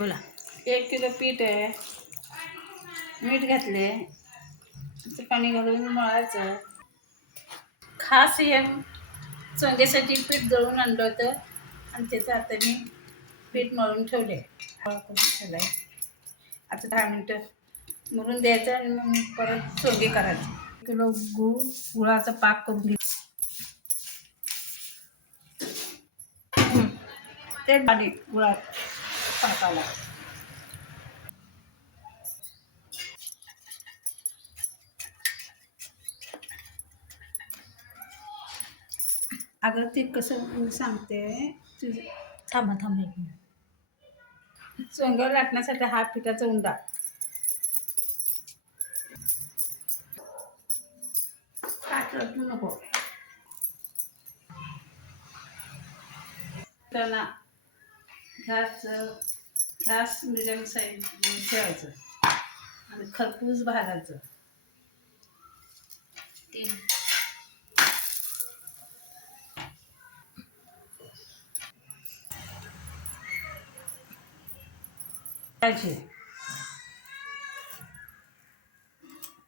बोला. 1 किलो पीठ आहे, मीठ घातले, पाणी घालून मळायचं. खास हे चोंग्यासाठी पीठ दळून आणलं होतं आणि त्याचं आता मी पीठ मळून ठेवले. ठेवलंय आता 10 मिनटं मुरून द्यायचं आणि मग परत चोंगे करायचे. 1 किलो गुळाचा पाक करून घे. ते पाणी गुळात पाकाला अगं ते कसं सांगते तुझं. थांबा थांबा एक मिनिट. चोंग्यावर लाटण्यासाठी हा पिठाचा उंडा. काटू नको त्याला. गॅस मिडियम साईज ठेवायचं आणि खरपूस भाजायचं.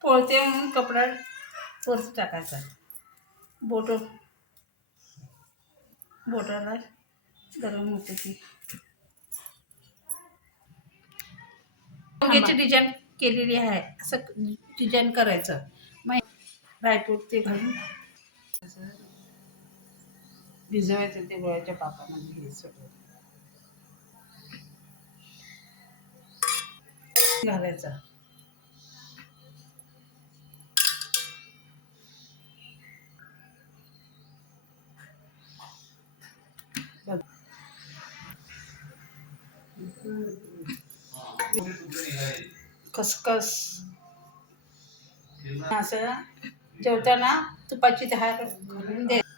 पोळते म्हणून कपड्यात पोच टाकायचा. बोटाला गरम होते ती. चोंग्याची डिझाईन केलेली आहे, असं डिझाईन करायचं. मग ड्रायफ्रूट ते घालून असं भिजवायचं. ते गुळाच्या पाकामध्ये हे सगळं घालायचं. खसखस असं जेवताना तुपाची धार घालून द्यायची.